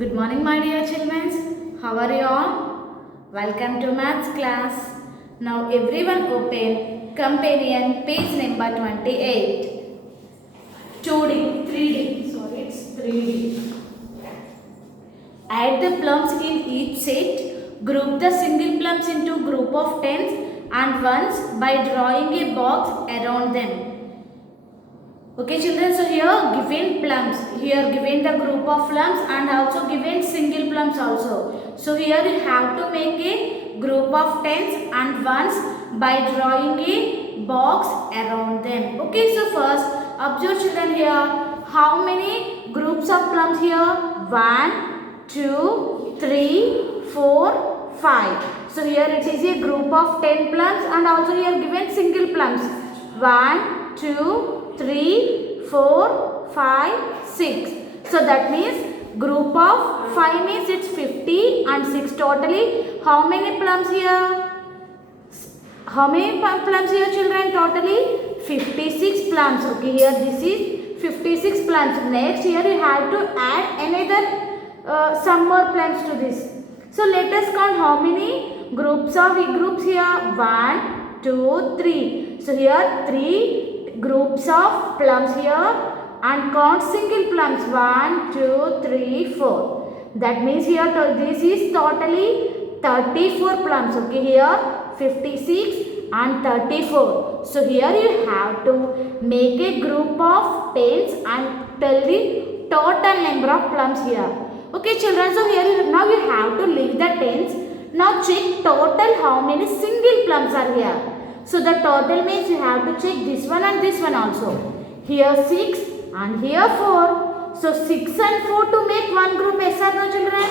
Good morning, my dear children. How are you all? Welcome to maths class. Now, everyone open companion page number 28. 2D, 3D. Sorry, it's 3D. Add the plums in each set. Group the single plums into group of tens and ones by drawing a box around them. Okay children, so here given plums, here given the group of plums and also given single plums also. So here you have to make a group of tens and ones by drawing a box around them. Okay, so first observe children here, how many groups of plums here? 1, 2, 3, 4, 5. So here it is a group of 10 plums and also here given single plums. 1, 2, 3, 4, 5, 6. So that means group of 5 means it's 50 and 6 totally. How many plums here? How many plums here children? Totally 56 plums. Okay, here this is 56 plums. Next here you have to add another some more plums to this. So let us count how many groups here. 1, 2, 3. So here 3 groups of plums here and count single plums. 1, 2, 3, 4. That means here this is totally 34 plums. Okay, here 56 and 34. So here you have to make a group of tens and tell the total number of plums here. Okay children, so here now you have to leave the tens. Now check total how many single plums are here. So the total means you have to check this one and this one also. Here 6 and here 4. So 6 and 4 to make one group, yes or no children?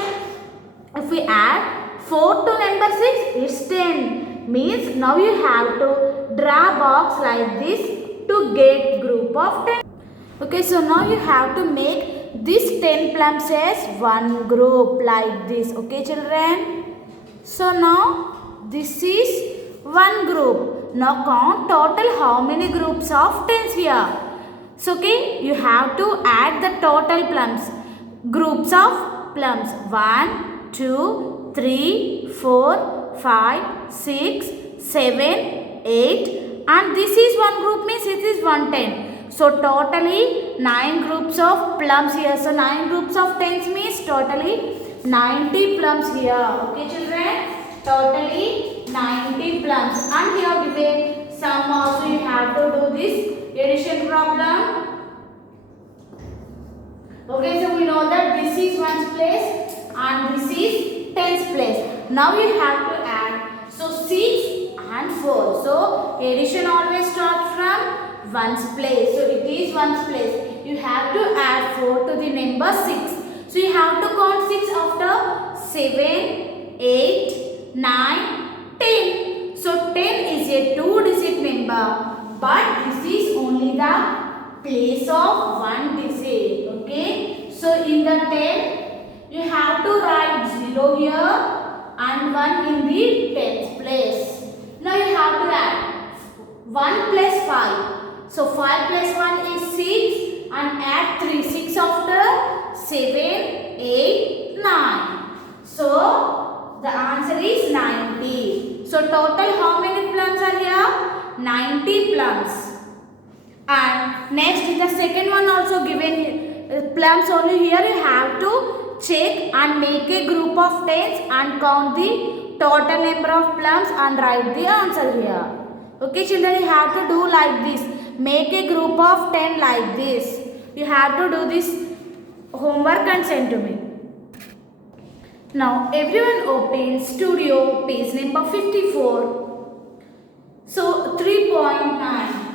If we add 4 to number 6, it's 10. Means now you have to draw box like this to get group of 10. Okay, so now you have to make this 10 plums as one group like this. Okay children? So now this is one group. Now count total how many groups of tens here. So okay, you have to add the total plums. Groups of plums. 1, 2, 3, 4, 5, 6, 7, 8. And this is one group means it is 110. So totally 9 groups of plums here. So 9 groups of tens means totally 90 plums here. Okay children? Totally 90 plums. And here given some also you have to do this addition problem. Okay, so we know that this is ones place and this is tens place. Now you have to add. So 6 and 4. So addition always starts from ones place. So it is ones place. You have to add 4 to the number 6. So you have to count 6 after 7, 8, 9, 10. So 10 is a 2-digit number. But this is only the place of one digit. Okay. So in the 10, you have to write 0 here and 1 in the tens place. Now you have to add 1 plus 5. So 5 plus 1 is 6 and add 3. 6 after 7, 8, 9. So the answer is 90. So total how many plums are here? 90 plums. And next the second one also given plums only. Here you have to check and make a group of tens and count the total number of plums and write the answer here. Okay children, you have to do like this. Make a group of 10 like this. You have to do this homework and send to me. Now everyone open studio page number 54. So 3.9.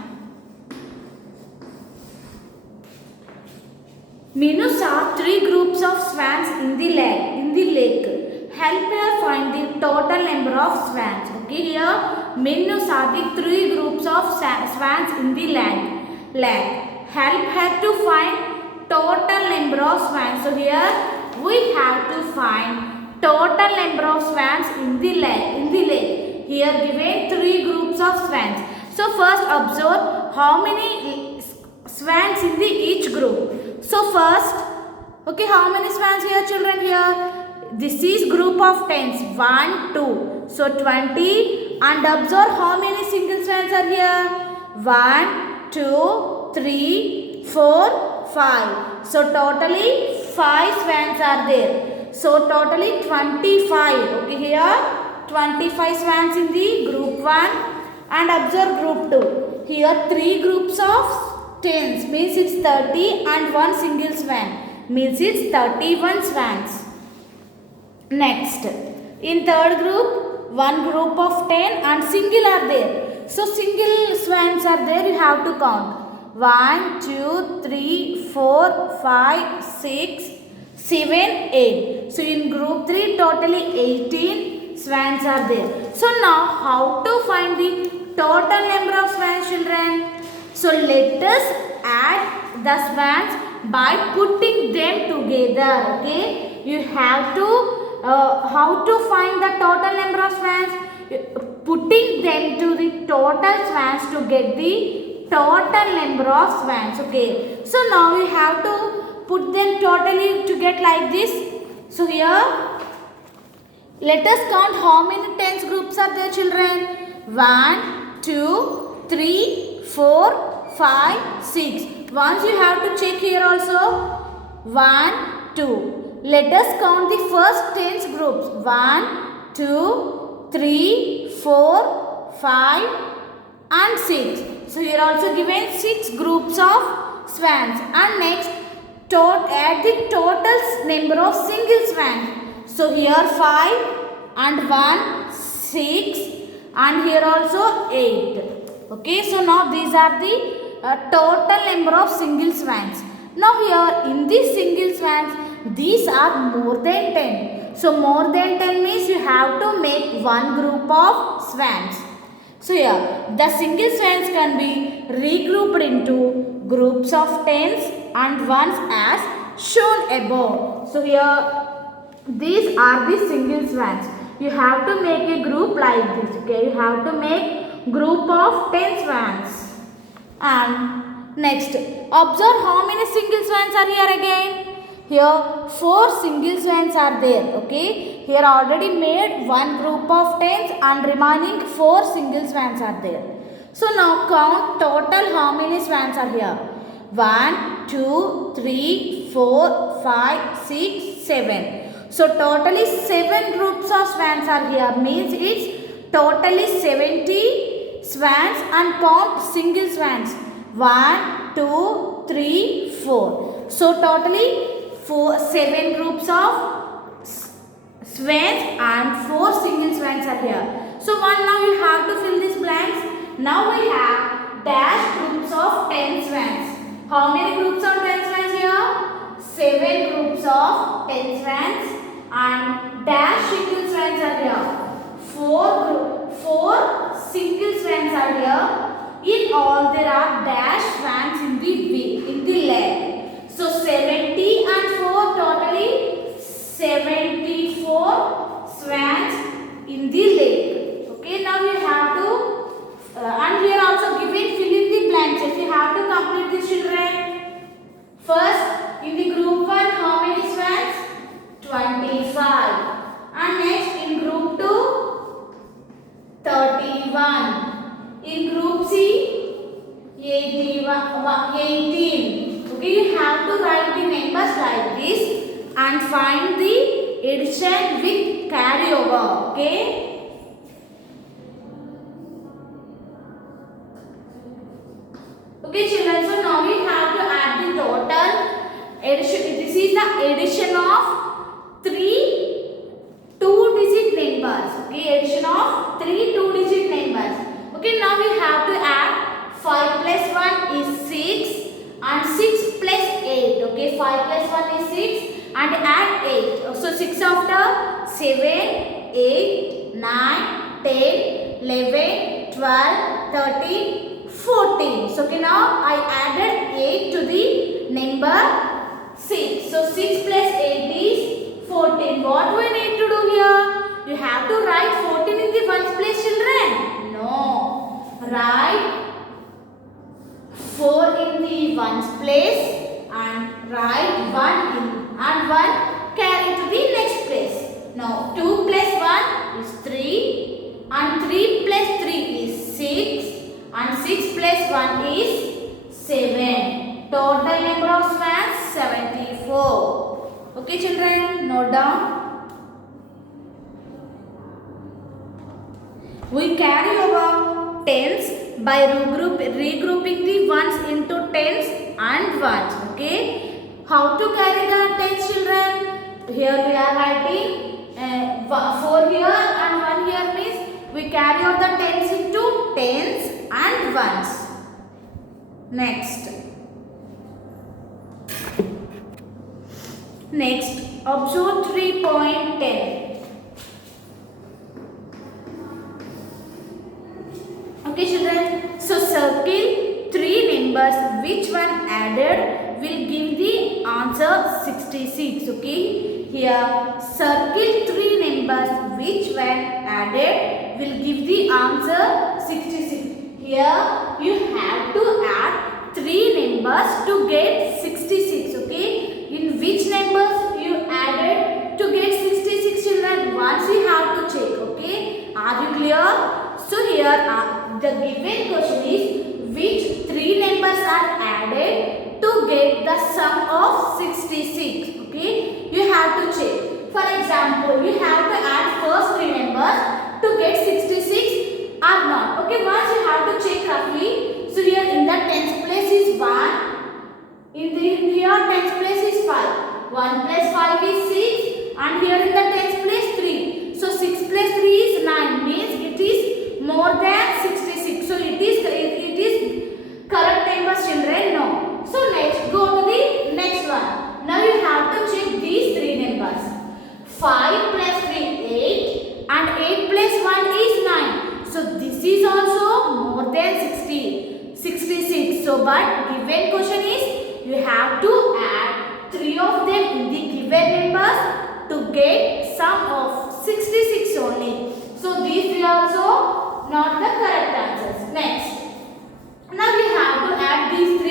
Minu saw 3 groups of swans in the lake. Help her find the total number of swans. Okay, here Minu saw the 3 groups of swans in the lake. Help her to find total number of swans. So here we have to find total number of swans in the lake. Here given 3 groups of swans. So first observe how many swans in the each group. So first Okay, how many swans here children here? This is group of tens. 1, 2. So 20, and observe how many single swans are here. 1, 2, 3, 4, 5. So totally 5 swans are there. So totally 25. Okay, here 25 swans in the group 1, and observe group 2. Here 3 groups of tens means it's 30, and 1 single swan means it's 31 swans. Next, in third group, 1 group of 10 and single are there. So single swans are there, you have to count. 1, 2, 3, 4, 5, 6, 7, 8. So in group 3, totally 18 swans are there. So now, how to find the total number of swans children? So let us add the swans by putting them together. Okay, you have to how to find the total number of swans? Putting them to the total swans to get the total number of swans. Okay, so now we have to put them totally to get like this. So here, let us count how many tens groups are there children. 1, 2, 3, 4, 5, 6. Once you have to check here also. 1, 2. Let us count the first tens groups. 1, 2, 3, 4, 5 and 6. So here also given 6 groups of swans. And next, add the total number of single swans. So here 5 and 1, 6, and here also 8. Okay, so now these are the total number of single swans. Now here in these single swans, these are more than 10. So more than 10 means you have to make 1 group of swans. So here the single swans can be regrouped into groups of tens and ones as shown above. So here these are the single swans. You have to make a group like this. Okay, you have to make group of 10 swans. And next, observe how many single swans are here again. Here 4 single swans are there. Okay, here already made 1 group of tens and remaining 4 single swans are there. So now count total how many swans are here. 1, 2, 3, 4, 5, 6, 7. So totally 7 groups of swans are here, means it's totally 70 swans, and count single swans. 1, 2, 3, 4. So totally 7 groups of swans and 4 single swans are here. So now you have to fill these blanks. Now we have dash groups of 10 swans. How many groups of 10 swans here? 7 groups of 10 swans, and dash single swans are here. 4 single swans are here. In all there are dash swans in the leg. So 70 and 4, totally 74 swans in the leg. Okay, now you have to and here also given fill in the blanks. If you have to complete this children. First, in the group 1, how many swans? 25. And next in group 2, 31. In group C, 18. Okay, you have to write the numbers like this and find the addition with carryover. Okay. Okay children, so now we have to add the total addition. This is the addition of 3 2-digit numbers. Okay, addition of 3 2-digit numbers. Okay, now we have to add 5 plus 1 is 6 and 6 plus 8. Okay, 5 plus 1 is 6 and add 8. So 6 after 7, 8, 9, 10, 11, 12, 13, 14. So okay, now I added 8 to the number 6. So 6 plus 8 is 14. What do we need to do here? You have to write 14 in the ones place children. No. Write 4 in the ones place and write 1 in and 1 carry to the next place. Now 2 plus 1 is 3 and 3 plus 3 is 6 and 6 plus 1 is 7. Total number of swans 74. Okay children, note down. We carry over tens by regrouping the ones into tens and ones. Okay. How to carry the tens, children? Here we are writing 4 here and 1 here means we carry out the tens into tens and ones. Next, observe 3.10. Okay children, so circle 3 numbers which one added will give the answer 66. Okay, here circle 3 numbers which when added will give the answer 66. Here you have to add 3 numbers to get 66. Okay, in which numbers you added to get 66 children? Once you have to check. Okay, are you clear? So here the given question is which 3 numbers are added to get the sum of 66. Okay, you have to check. For example, you have to add first 3 numbers to get 66 or not. Okay, once you have to check roughly. So here in the tens place is 1. In here tens place is 5. 1 plus 5 is 6 and here in the tens place 3. So 6 plus 3 is 9 means it is more than 66. So it is correct numbers children? No. So let's go to the next one. Now you have to check these 3 numbers. 5 plus 3 8 and 8 plus 1 is 9. So this is also more than 66. So but given question is you have to add 3 of them in the given numbers to get sum of 66 only. So these 3 also not the correct answers. Next, now we have to add these 3.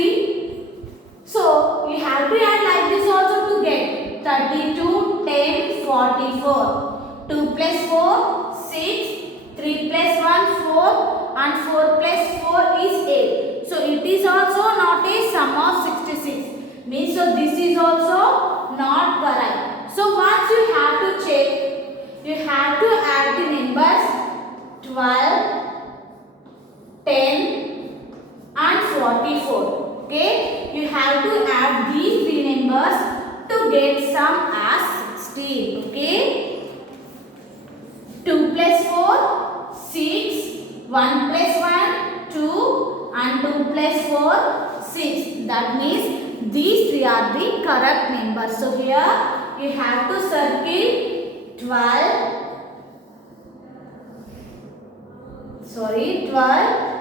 So you have to add like this also to get 32, 10, 44. 2 plus 4, 6. 3 plus 1, 4 and 4 plus 4 is 8. So it is also not a sum of 66. Means so this is also not correct. So once you have to check, you have to add the numbers 12, 10 and 44. Okay, you have to add these 3 numbers to get sum as 16. Okay, 2 plus 4, 6, 1 plus 1, 2 and 2 plus 4, 6. That means these 3 are the correct numbers. So here you have to circle 12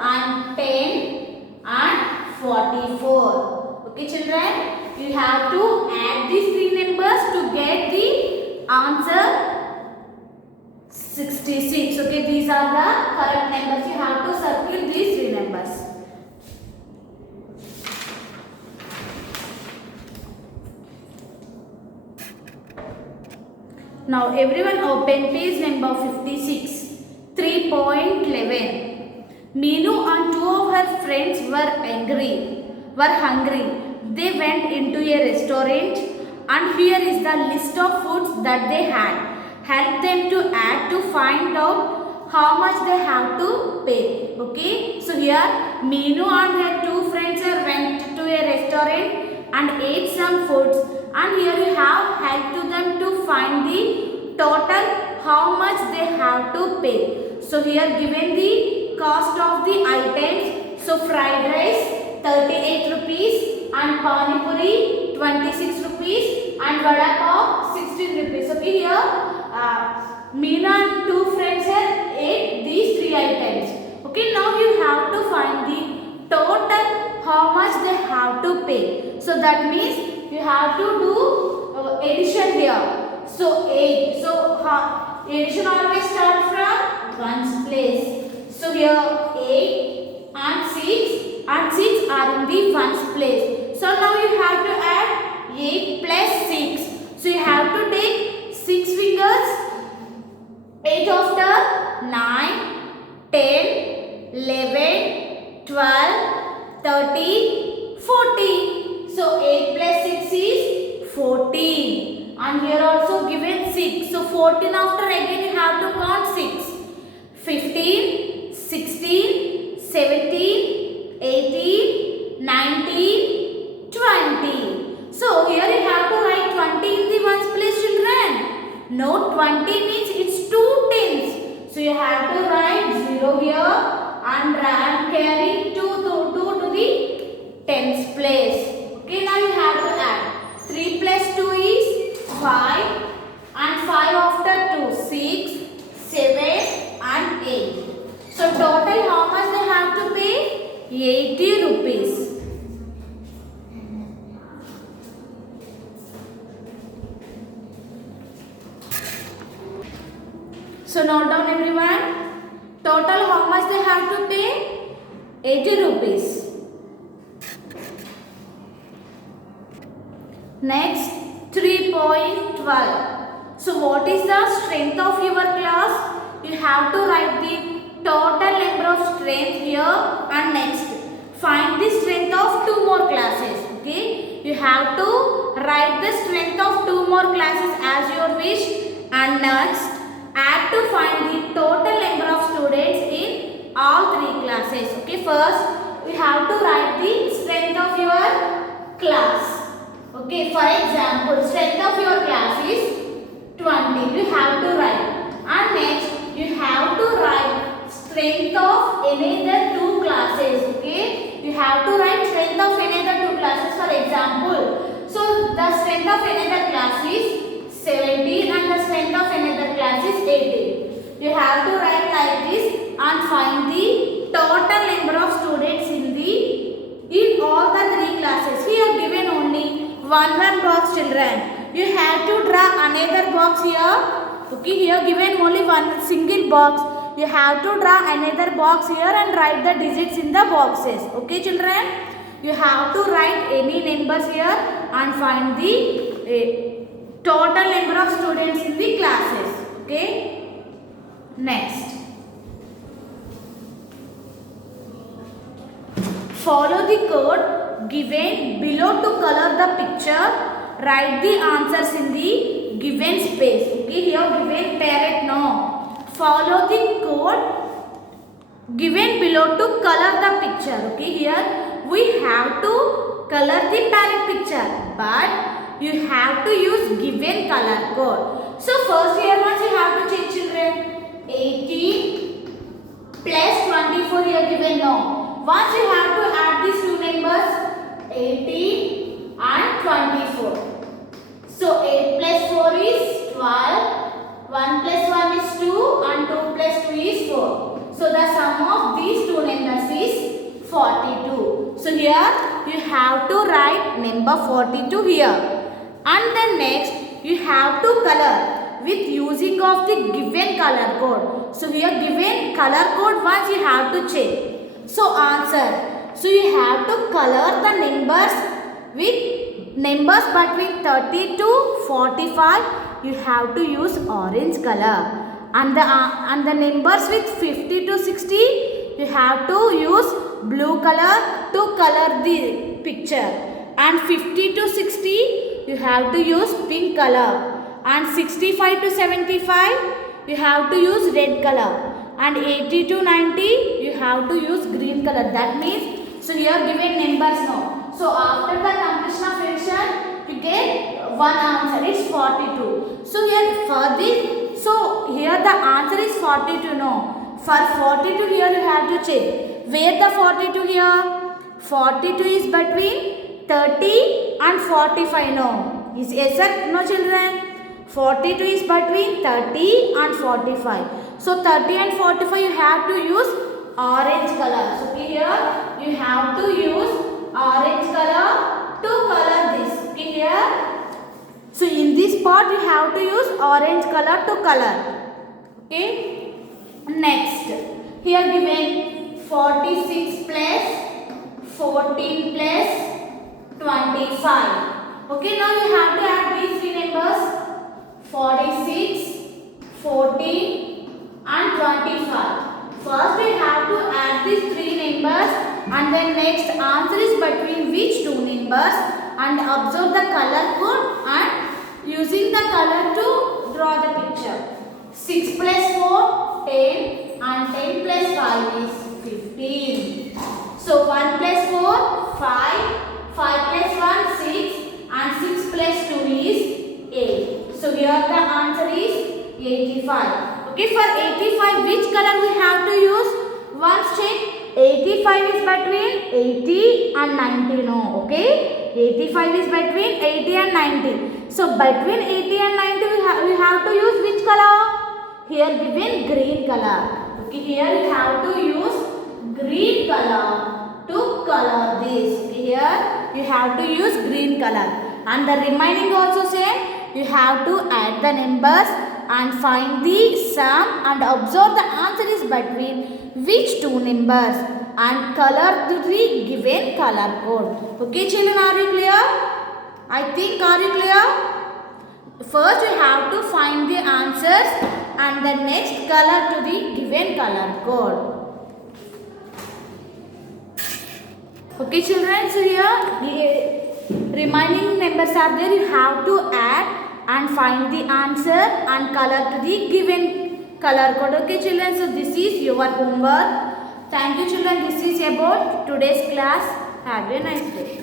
and 10 and 44. Okay children, you have to add these 3 numbers to get the answer 66. Okay, these are the correct numbers. You have to circle these 3 numbers. Now everyone open page number 56. 3.11. Meenu and 2 of her friends were hungry. They went into a restaurant and here is the list of foods that they had. Help them to add to find out how much they have to pay. Okay, so here Meenu and her 2 friends went to a restaurant and ate some foods and here you have help to them to find the total how much they have to pay. So here given the cost of the items. So fried rice 38 rupees and pani puri 26 rupees and vada pav 16 rupees. Okay, here Meena and 2 friends here ate these 3 items. Okay, now you have to find the total how much they have to pay. So that means you have to do addition here. So 8. So addition always start from ones place. So here 8 and 6 are in the ones place. So now you have to add 8 plus 6. So you have to take 6 fingers. 8 after 9, 10, 11, 12, 13, 14. So 8 plus 6 is 14. And here also given 6. So 14 after again you have to count 6. 15, 16, 17, 18, 19, 20. So here you have to write 20 in the ones place, children. No, 20 means it's 2 tens. So you have to write 0 here and carry 2 to the tens place. Okay, now you have to add. 3 plus 2 is 5 and 5 after 2, 6, 7 and 8. So total how much they have to pay? 80 rupees. So note down everyone. Total how much they have to pay? 80 rupees. Next 3.12. So what is the strength of your class? You have to write the total number of strength here and next find the strength of 2 more classes. Okay, you have to write the strength of 2 more classes as your wish and next add to find the total number of students in all 3 classes. Okay, first we have to write the strength of your class. Okay, for example, strength of your class is 20. You have to write. And next, you have to write strength of another 2 classes. Okay, you have to write strength of another 2 classes. For example, so the strength of another class is 17 and the strength of another class is 18. You have to write like this and find the total number of students in all the 3 classes. Here given only one box, children. You have to draw another box here. Okay, here given only one single box. You have to draw another box here and write the digits in the boxes. Okay, children. You have to write any numbers here and find the total number of students in the classes. Okay. Next. Follow the code given below to color the picture. Write the answers in the given space. Okay, here given parrot no. Follow the code given below to color the picture. Okay, here we have to color the parrot picture, but you have to use given color code. So first here once you have to change, children. 18 plus 24 here given no. Once you have to add these 2 numbers 18 and 24. So 8 plus 4 is 12. 1 plus 1 is 2 and 2 plus 2 is 4. So the sum of these 2 numbers is 42. So here you have to write number 42 here. And then next you have to color with using of the given color code. So here given color code once you have to check. So answer. So you have to color the numbers with numbers between 30 to 45. You have to use orange color. And the numbers with 50 to 60. You have to use blue color to color the picture. And 50 to 60. You have to use pink color. And 65 to 75. You have to use red color. And 80 to 90, you have to use green color. That means, so here given numbers now. So after the completion of addition, you get one answer. It's 42. So here for this, so here the answer is 42 no. For 42 here you have to check. Where the 42 here? 42 is between 30 and 45 no. Is yes or no, children? 42 is between 30 and 45. So 30 and 45 you have to use orange color. So here you have to use orange color to color this. Okay, here. So in this part you have to use orange color to color. Okay. Next. Here given 46 plus 14 plus 25. Okay, now you have to add these three numbers. numbers 46, 14 and 25. First we have to add these three numbers and then next answer is between which two numbers and observe the color code and using the color to draw the picture. 6 plus 4, 10 and 10 plus 5 is 15. So 1 plus 4, 5, 5 plus 1, 6 and 6 plus 2 is 8. So here the answer is 85. Okay, for 85 which color we have to use? Once check. 85 is between 80 and 90 no. Okay, 85 is between 80 and 90. So between 80 and 90 we have to use which color? Here given green color. Okay, here you have to use green color to color this. Okay, here you have to use green color. And the remaining also same. You have to add the numbers and find the sum and observe the answer is between which two numbers and color the given color code. Okay children, are you clear? I think are you clear? First you have to find the answers and the next color to the given color code. Okay children, so here the remaining numbers are there. You have to add and find the answer and color to the given color code. Okay children, so this is your homework. Thank you children. This is about today's class. Have a nice day.